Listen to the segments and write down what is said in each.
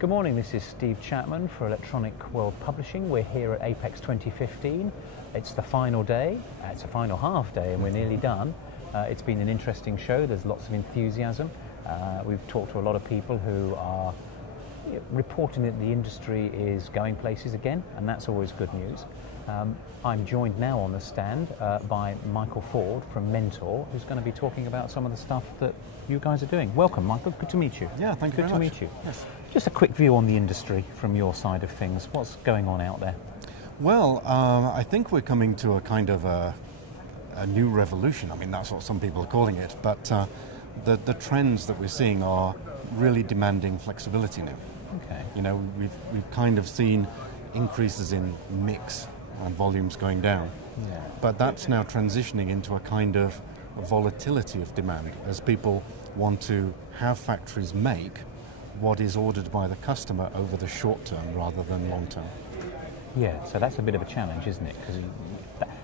Good morning, this is Steve Chapman for Electronic World Publishing. We're here at APEX 2015. It's the final day, it's a final half day and we're nearly done. It's been an interesting show, there's lots of enthusiasm. We've talked to a lot of people who are reporting that the industry is going places again, and that's always good news. I'm joined now on the stand by Michael Ford from Mentor, who's going to be talking about some of the stuff that you guys are doing. Welcome, Michael. Good to meet you. Yeah, thank you very much. Good to meet you. Yes. Just a quick view on the industry from your side of things. What's going on out there? Well, I think we're coming to a kind of a new revolution. I mean, that's what some people are calling it. But the trends that we're seeing are really demanding flexibility now. Okay. You know, we've kind of seen increases in mix and volumes going down. Yeah. But that's now transitioning into a kind of volatility of demand as people want to have factories make what is ordered by the customer over the short term rather than long term. Yeah, so that's a bit of a challenge, isn't it? Because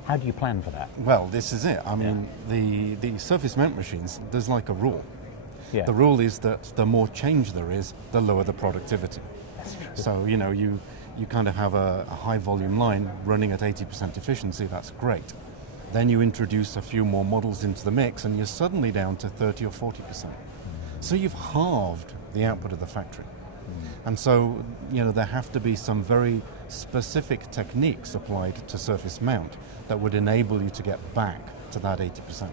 how do you plan for that? Well, this is it. I mean, the surface mount machines, there's like a rule. Yeah. The rule is that the more change there is, the lower the productivity. That's true. So, you know, you kind of have a high volume line running at 80% efficiency, that's great. Then you introduce a few more models into the mix and you're suddenly down to 30 or 40%. So you've halved the output of the factory. And so, you know, there have to be some very specific techniques applied to surface mount that would enable you to get back to that 80%.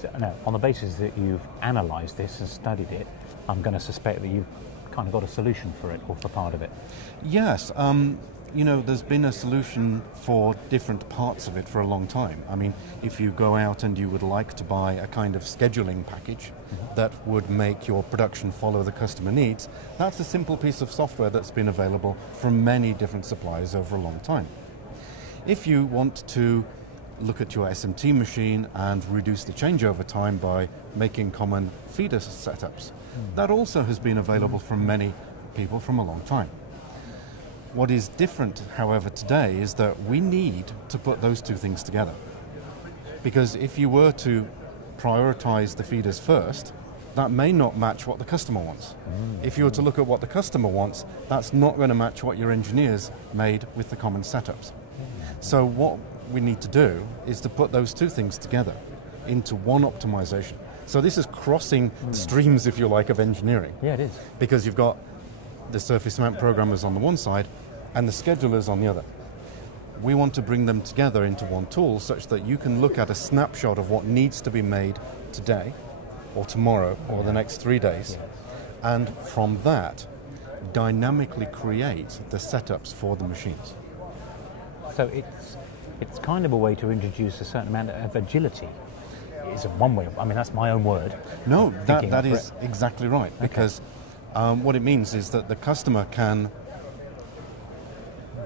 So, now, on the basis that you've analysed this and studied it, I'm going to suspect that you've kind of got a solution for it, or for part of it. Yes, you know, there's been a solution for different parts of it for a long time. I mean, if you go out and you would like to buy a kind of scheduling package that would make your production follow the customer needs, that's a simple piece of software that's been available from many different suppliers over a long time. If you want to look at your SMT machine and reduce the changeover time by making common feeder setups, that also has been available from many people from a long time. What is different, however, today is that we need to put those two things together. Because if you were to prioritize the feeders first, that may not match what the customer wants. If you were to look at what the customer wants, that's not going to match what your engineers made with the common setups. So what we need to do is to put those two things together into one optimization. So this is crossing streams, if you like, of engineering. Yeah, it is. Because you've got the surface mount programmers on the one side and the schedulers on the other. We want to bring them together into one tool such that you can look at a snapshot of what needs to be made today or tomorrow or the next 3 days, and from that dynamically create the setups for the machines. So it's kind of a way to introduce a certain amount of agility. Is one way. I mean, that's my own word. No, that is exactly right. Because what it means is that the customer can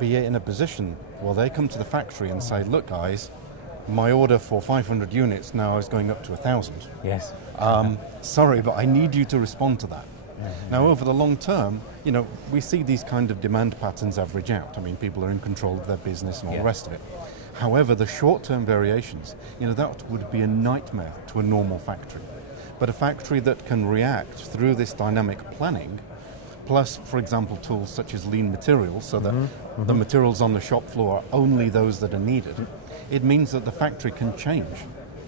be in a position where they come to the factory and say, look guys, my order for 500 units now is going up to 1,000. Yes. Sorry, but I need you to respond to that. Now, over the long term, you know, we see these kind of demand patterns average out. I mean, people are in control of their business and all the rest of it. However, the short-term variations, you know, that would be a nightmare to a normal factory. But a factory that can react through this dynamic planning, plus, for example, tools such as lean materials, so that the materials on the shop floor are only those that are needed, it means that the factory can change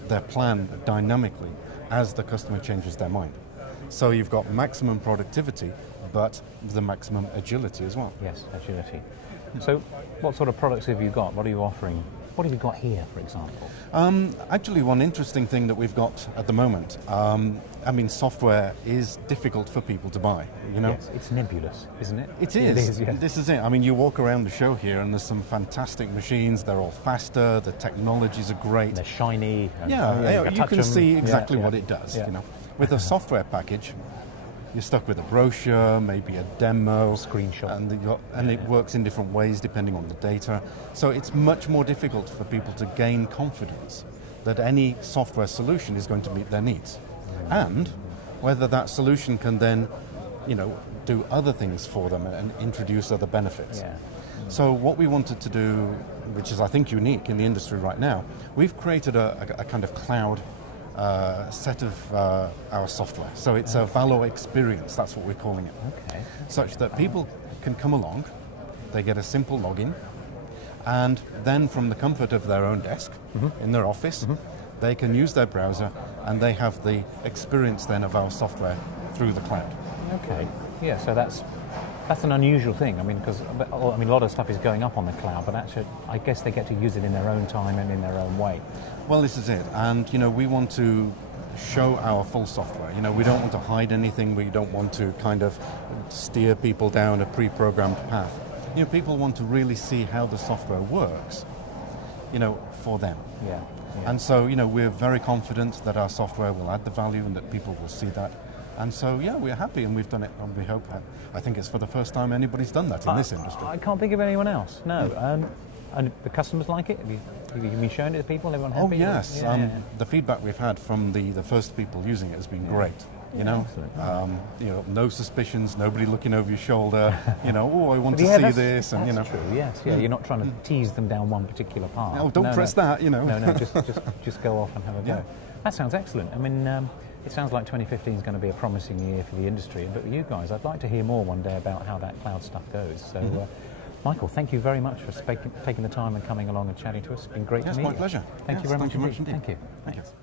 their plan dynamically as the customer changes their mind. So you've got maximum productivity, but the maximum agility as well. Yes, agility. So what sort of products have you got? What are you offering? What have you got here, for example? Actually, one interesting thing that we've got at the moment, I mean, software is difficult for people to buy, you know? Yes, it's nebulous, isn't it? It is. It is, yes. This is it. I mean, you walk around the show here and there's some fantastic machines. They're all faster, the technologies are great. They're shiny. You can see exactly what it it does, you know. With a software package, you're stuck with a brochure, maybe a demo, screenshot, and it works in different ways depending on the data. So it's much more difficult for people to gain confidence that any software solution is going to meet their needs, and whether that solution can then, you know, do other things for them and introduce other benefits. Yeah. So what we wanted to do, which is I think unique in the industry right now, we've created a kind of cloud set of our software. So it's a Valo experience, that's what we're calling it. Okay. Such that people can come along, they get a simple login, and then from the comfort of their own desk, in their office, they can use their browser, and they have the experience then of our software through the cloud. Okay. Yeah, so that's an unusual thing. I mean, because a lot of stuff is going up on the cloud, but actually, I guess they get to use it in their own time and in their own way. Well, this is it, and we want to show our full software. We don't want to hide anything. We don't want to kind of steer people down a pre-programmed path. People want to really see how the software works, for them. Yeah. And so, we're very confident that our software will add the value and that people will see that. And so, yeah, we're happy, and we've done it, and we hope. I think it's for the first time anybody's done that in this industry. I can't think of anyone else, no. And the customers like it? Have you been showing it to people? Everyone happy? Oh, yes. Yeah. The feedback we've had from the first people using it has been great. No suspicions, nobody looking over your shoulder. Oh, I want to see this, and that's true. Yes, yeah. You're not trying to tease them down one particular path. No, don't press that. No, just go off and have a go. Yeah. That sounds excellent. I mean, it sounds like 2015 is going to be a promising year for the industry. But you guys, I'd like to hear more one day about how that cloud stuff goes. So, Michael, thank you very much for taking the time and coming along and chatting to us. It's been great to meet you. It's my pleasure. Thank you very much indeed. Thank you. Thanks.